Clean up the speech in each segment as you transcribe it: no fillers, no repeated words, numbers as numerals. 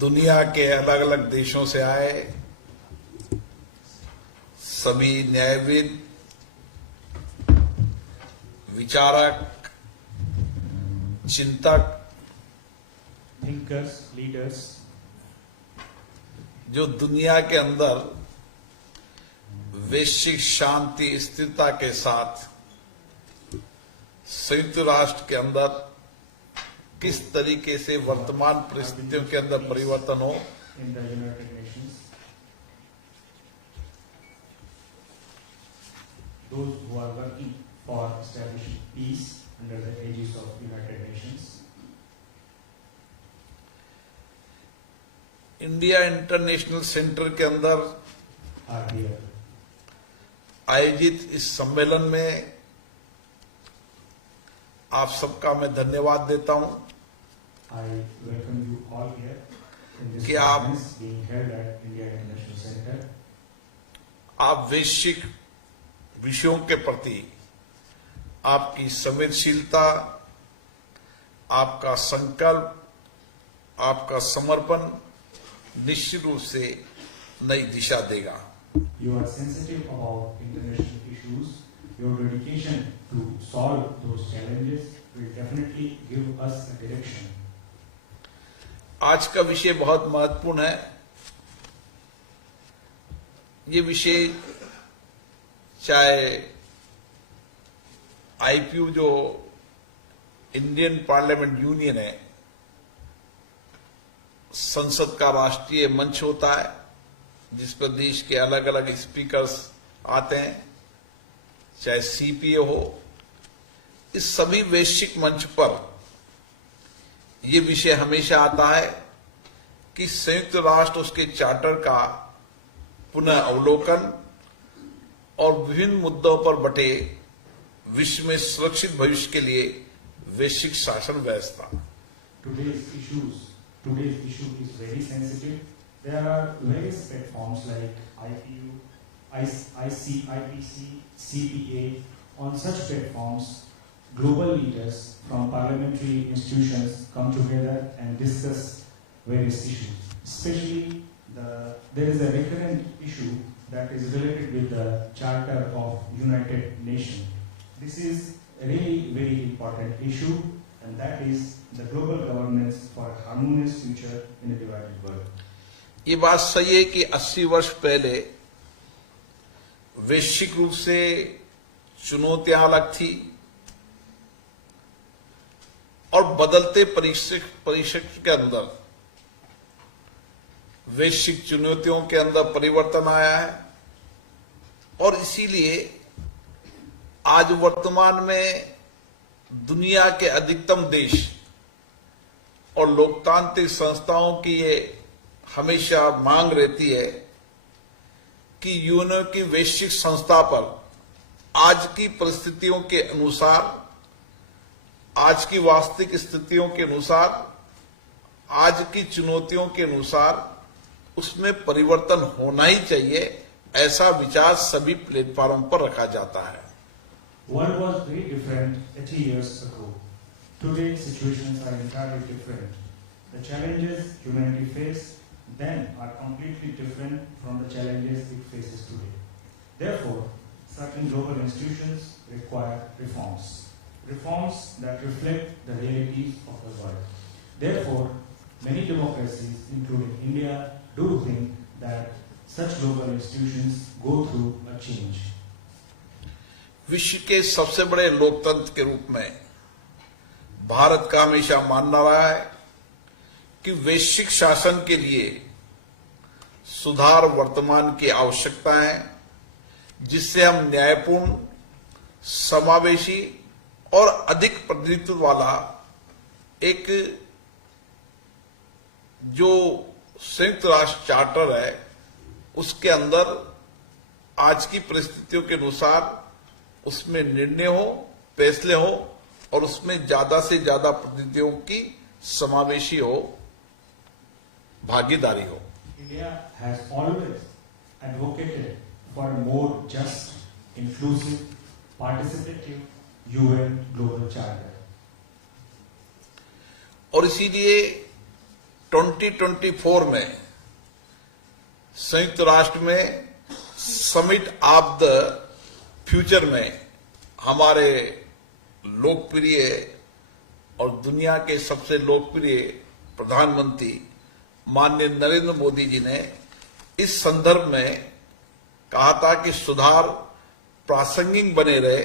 दुनिया के अलग अलग देशों से आए सभी न्यायविद, विचारक, चिंतक, thinkers, leaders, जो दुनिया के अंदर वैश्विक शांति स्थिरता के साथ संयुक्त राष्ट्र के अंदर किस तरीके से वर्तमान परिस्थितियों के अंदर परिवर्तन हो, in the United Nations, those who are working for establishing peace under the aegis of United Nations. India international centre के अंदर Are here. आयोजित इस सम्मेलन में आप सबका मैं धन्यवाद देता हूं I welcome you all here in this कि आप conference being held at India International Center. आप वैश्विक विषयों के प्रति आपकी संवेदनशीलता, आपका संकल्प, आपका समर्पण निश्चित रूप से नई दिशा देगा। You are sensitive about international issues. Your dedication to solve those challenges will definitely give us a direction. आज का विषय बहुत महत्वपूर्ण है। ये विषय चाहे आईपीयू जो इंडियन पार्लियामेंट यूनियन है, संसद का राष्ट्रीय मंच होता है जिस पर देश के अलग अलग स्पीकर्स आते हैं, चाहे सीपीए हो, इस सभी वैश्विक मंच पर यह विषय हमेशा आता है कि संयुक्त राष्ट्र उसके चार्टर का पुनः अवलोकन और विभिन्न मुद्दों पर बटे विश्व में सुरक्षित भविष्य के लिए वैश्विक शासन व्यवस्था। Today's issue is very sensitive. There are various platforms like IPU, IPC, CPA. On such platforms, global leaders from parliamentary institutions come together and discuss various issues. Especially, there is a recurrent issue that is related with the Charter of United Nations. This is a really very important issue, and that is the global governance for a harmonious future in a divided world. ये बात सही है कि 80 वर्ष पहले वैश्विक रूप से चुनौतियां अलग थी और बदलते परिदृश्य के अंदर वैश्विक चुनौतियों के अंदर परिवर्तन आया है और इसीलिए आज वर्तमान में दुनिया के अधिकतम देश और लोकतांत्रिक संस्थाओं की ये हमेशा मांग रहती है कि यूएनओ की वैश्विक संस्था पर आज की परिस्थितियों के अनुसार, आज की वास्तविक स्थितियों के अनुसार, आज की चुनौतियों के अनुसार उसमें परिवर्तन होना ही चाहिए, ऐसा विचार सभी प्लेटफॉर्म पर रखा जाता है। World was very different 80 years ago. Today situations are entirely different. The challenges humanity faced then are completely different from the challenges it faces today. Therefore, certain global institutions require reforms. Reforms that reflect the realities of the world. Therefore, many democracies, including India, do think that such global institutions go through a change. विश्व के सबसे बड़े लोकतंत्र के रूप में भारत का हमेशा मानना रहा है कि वैश्विक शासन के लिए सुधार वर्तमान की आवश्यकता है, जिससे हम न्यायपूर्ण, समावेशी और अधिक प्रतिनिधित्व वाला एक जो संयुक्त राष्ट्र चार्टर है उसके अंदर आज की परिस्थितियों के अनुसार उसमें निर्णय हो, फैसले हो और उसमें ज्यादा से ज्यादा प्रतिनिधियों की समावेशी हो, भागीदारी हो। India has always advocated for a more just, inclusive, participative UN Global Charter. और इसीलिए 2024 में संयुक्त राष्ट्र में समिट ऑफ द फ्यूचर में हमारे लोकप्रिय और दुनिया के सबसे लोकप्रिय प्रधानमंत्री माननीय नरेंद्र मोदी जी ने इस संदर्भ में कहा था कि सुधार प्रासंगिक बने रहे,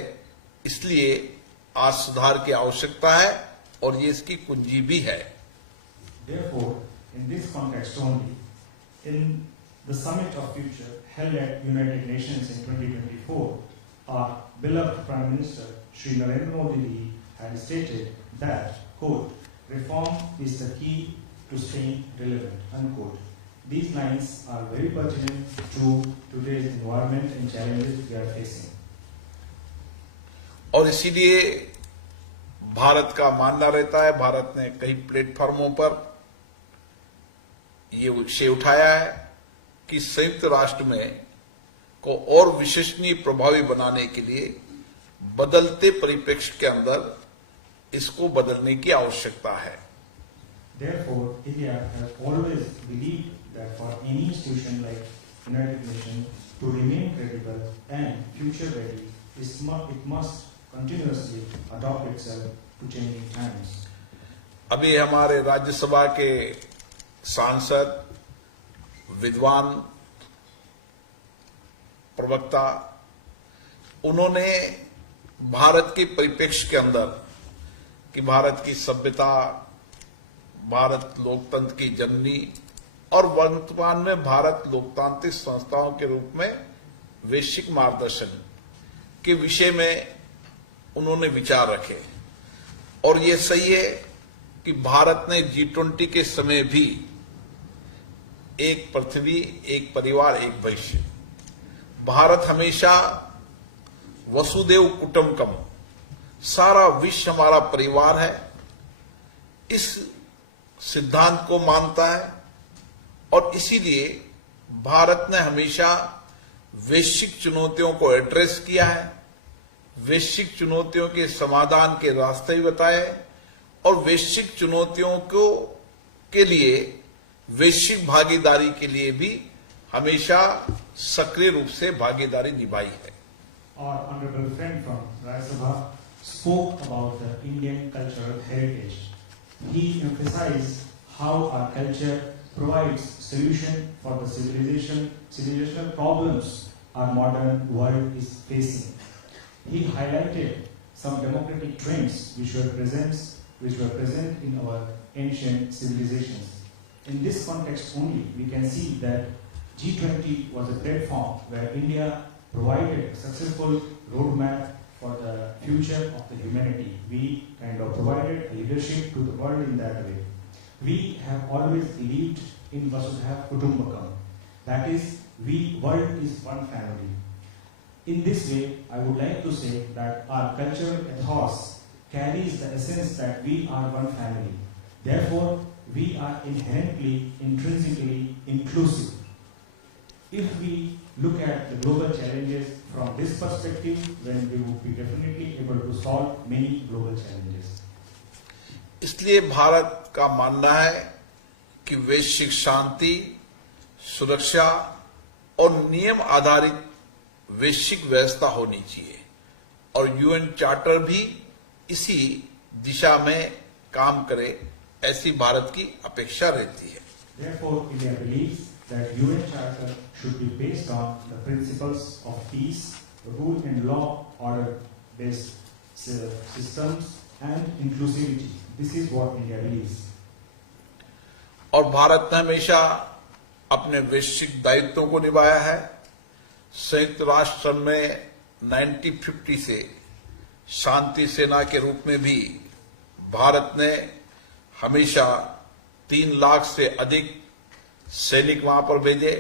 इसलिए आज सुधार की आवश्यकता है और ये इसकी कुंजी भी है। Therefore, in this context only, in the Summit of Future held at United Nations in 2024, our beloved Prime Minister Shri Narendra Modi ji had stated that, quote, reform is the key to staying relevant, unquote. These lines are very pertinent to today's environment and challenges we are facing. और इसीलिए भारत का मानना रहता है, भारत ने कई प्लेटफॉर्मों पर ये विषय उठाया है कि संयुक्त राष्ट्र में को और विश्वसनीय प्रभावी बनाने के लिए बदलते परिप्रेक्ष्य के अंदर इसको बदलने की आवश्यकता है। Therefore, India has always believed that for any institution like United Nations to remain credible and future ready, it must continuously adopt itself to changing times. अभी हमारे राज्यसभा के सांसद, विद्वान, प्रवक्ता, उन्होंने भारत के परिप्रेक्ष्य के अंदर कि भारत की सभ्यता, भारत लोकतंत्र की जननी और वर्तमान में भारत लोकतांत्रिक संस्थाओं के रूप में वैश्विक मार्गदर्शन के विषय में उन्होंने विचार रखे। और ये सही है कि भारत ने G20 के समय भी एक पृथ्वी, एक परिवार, एक भविष्य, भारत हमेशा वसुदेव कुटुंबकम, सारा विश्व हमारा परिवार है, इस सिद्धांत को मानता है। और इसीलिए भारत ने हमेशा वैश्विक चुनौतियों को एड्रेस किया है, वैश्विक चुनौतियों के समाधान के रास्ते भी बताए और वैश्विक चुनौतियों के लिए वैश्विक भागीदारी के लिए भी हमेशा सक्रिय रूप से भागीदारी निभाई है। Our honorable friend from Rajya Sabha spoke about the Indian cultural heritage. He emphasized how our culture provides solution for the civilizational problems our modern world is facing. He highlighted some democratic trends which were present in our ancient civilizations. In this context only, we can see that G20 was a platform where India provided a successful roadmap for the future of the humanity. We kind of provided leadership to the world in that way. We have always believed in Vasudhaiva Kutumbakam. That is, world is one family. In this way, I would like to say that our cultural ethos carries the essence that we are one family. Therefore, we are intrinsically inclusive. If we look at the global challenges from this perspective, then we would be definitely able to solve many global challenges. इसलिए भारत का मानना है कि वैश्विक शांति, सुरक्षा और नियम आधारित वैश्विक व्यवस्था होनी चाहिए और यूएन चार्टर भी इसी दिशा में काम करे, ऐसी भारत की अपेक्षा रहती है। Therefore, India believes that UN Charter should be based on the principles of peace, rule and law, order-based systems and inclusivity. This is what India believes. और भारत ने हमेशा अपने वैश्विक दायित्वों को निभाया है। संयुक्त राष्ट्र में 1950 से शांति सेना के रूप में भी भारत ने हमेशा 3 लाख से अधिक सैनिक वहां पर भेजे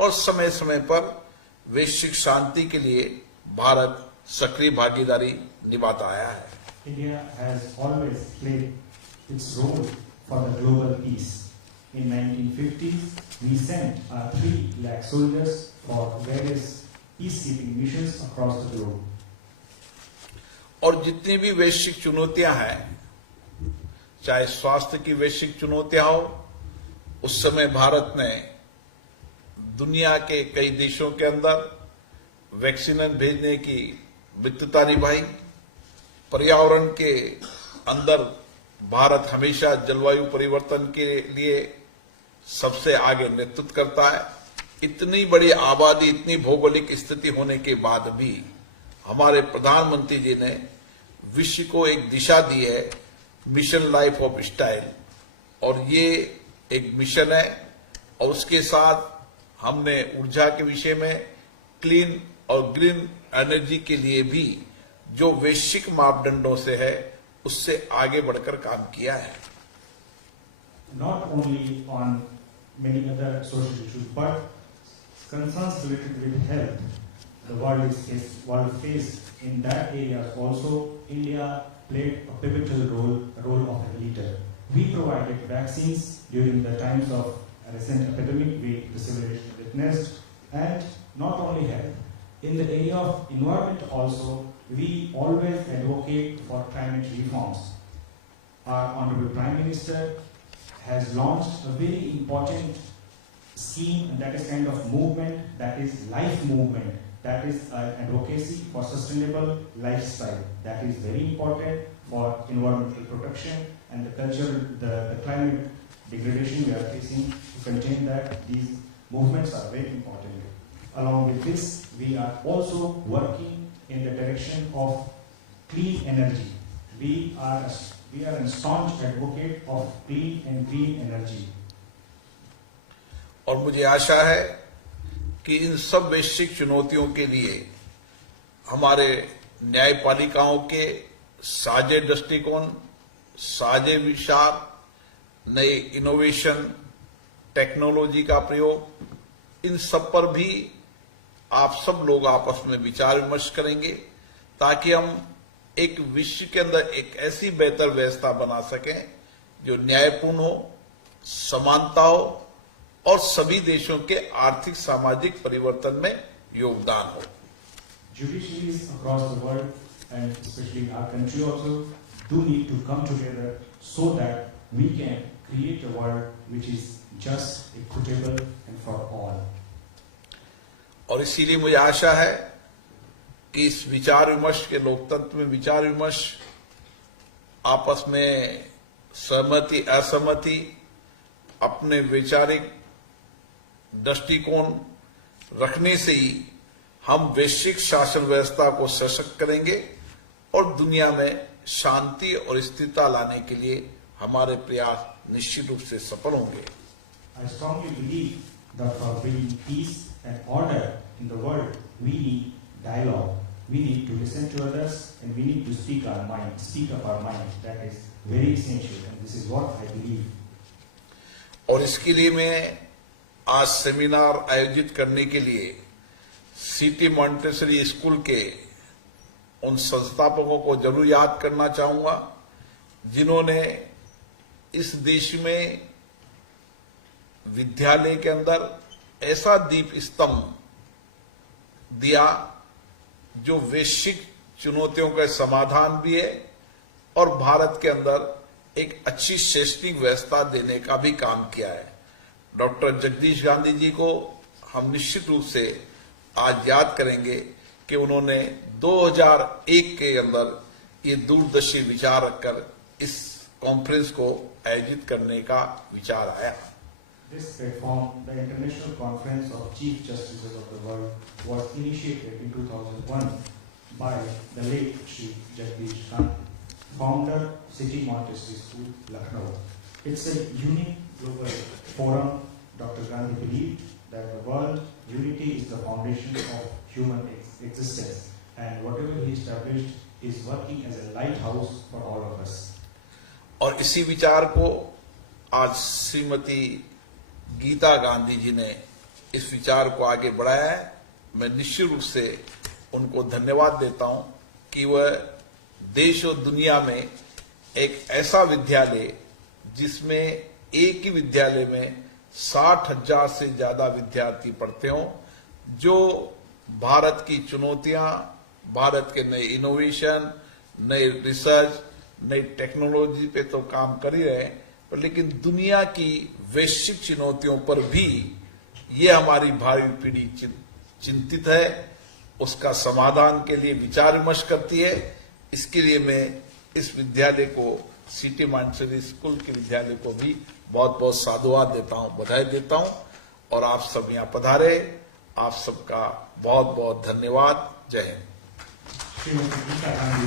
और समय समय पर वैश्विक शांति के लिए भारत सक्रिय भागीदारी निभाता आया है। India has always played its role for the global peace. In 1950s, we sent our 3 lakh soldiers for various peacekeeping missions across the globe. और जितनी भी वैश्विक चुनौतियां हैं, चाहे स्वास्थ्य की वैश्विक चुनौतियां हो, उस समय भारत ने दुनिया के कई देशों के अंदर वैक्सीन भेजने की मित्रता निभाई। पर्यावरण के अंदर भारत हमेशा जलवायु परिवर्तन के लिए सबसे आगे नेतृत्व करता है। इतनी बड़ी आबादी, इतनी भौगोलिक स्थिति होने के बाद भी हमारे प्रधानमंत्री जी ने विश्व को एक दिशा दी है, मिशन लाइफ ऑफ स्टाइल, और ये एक मिशन है। और उसके साथ हमने ऊर्जा के विषय में क्लीन और ग्रीन एनर्जी के लिए भी जो वैश्विक मापदंडों से है उससे आगे बढ़कर काम किया है। Not only on many other social issues, but concerns related with health, the world faced in that area also. India played a pivotal role of a leader. We provided vaccines during the times of a recent epidemic we witnessed, and not only health. In the area of environment also, we always advocate for climate reforms. Our Honorable Prime Minister has launched a very important scheme, and that is kind of movement, that is life movement, that is advocacy for sustainable lifestyle. That is very important for environmental protection and the culture, the climate degradation we are facing. To contain that, these movements are very important. Along with this, we are also working in the direction of clean energy. We are a staunch advocate of clean and green energy. और मुझे आशा है कि इन सब वैश्विक चुनौतियों के लिए हमारे न्यायपालिकाओं के साझे दृष्टिकोण, साझे विचार, नए इनोवेशन, टेक्नोलॉजी का प्रयोग, इन सब पर भी आप सब लोग आपस में विचार विमर्श करेंगे ताकि हम एक विश्व के अंदर एक ऐसी बेहतर व्यवस्था बना सकें जो न्यायपूर्ण हो, समानता हो और सभी देशों के आर्थिक सामाजिक परिवर्तन में योगदान हो। Judiciaries across the world, and especially in our country also, do need to come together so that we can create a world which is just, equitable and for all. और इसीलिए मुझे आशा है कि इस विचार विमर्श के लोकतंत्र में विचार विमर्श, आपस में सहमति असहमति, अपने वैचारिक दृष्टिकोण रखने से ही हम वैश्विक शासन व्यवस्था को सशक्त करेंगे और दुनिया में शांति और स्थिरता लाने के लिए हमारे प्रयास निश्चित रूप से सफल होंगे। I strongly believe that for bringing peace and order in the world, we need dialogue. We need to listen to others, and we need to speak up our mind. That is very essential, and this is what I believe. और इसके लिए मैं आज seminar आयोजित करने के लिए city Montessori school के उन संस्थापकों को जरूर याद करना चाहूंगा जिन्होंने इस देश में विद्यालय के अंदर ऐसा दीप स्तंभ दिया जो वैश्विक चुनौतियों का समाधान भी है और भारत के अंदर एक अच्छी शैक्षणिक व्यवस्था देने का भी काम किया है। डॉक्टर जगदीश गांधी जी को हम निश्चित रूप से आज याद करेंगे कि उन्होंने 2001 के अंदर ये दूरदर्शी विचार रखकर इस कॉन्फ्रेंस को आयोजित करने का विचार आया। This platform, the International Conference of Chief Justices of the World, was initiated in 2001 by the late Shri Jagdish Gandhi, founder, City Montessori School, Lucknow. It's a unique global forum. Dr. Gandhi believed that the world unity is the foundation of human existence, and whatever he established is working as a lighthouse for all of us. और इसी विचार को आज श्रीमती गीता गांधी जी ने इस विचार को आगे बढ़ाया है। मैं निश्चित रूप से उनको धन्यवाद देता हूं कि वह देश और दुनिया में एक ऐसा विद्यालय जिसमें एक ही विद्यालय में 60,000 से ज्यादा विद्यार्थी पढ़ते हों, जो भारत की चुनौतियां, भारत के नए इनोवेशन, नए रिसर्च, नई टेक्नोलॉजी पे तो काम कर ही रहे हैं, लेकिन दुनिया की वैश्विक चुनौतियों पर भी ये हमारी भावी पीढ़ी चिंतित है, उसका समाधान के लिए विचार विमर्श करती है। इसके लिए मैं इस विद्यालय को, सिटी मॉन्टेसरी स्कूल के विद्यालय को भी बहुत बहुत साधुवाद देता हूं, बधाई देता हूं। और आप सब यहां पधारे, आप सबका बहुत बहुत धन्यवाद। जय हिंद। श्रीमती गीता गांधी।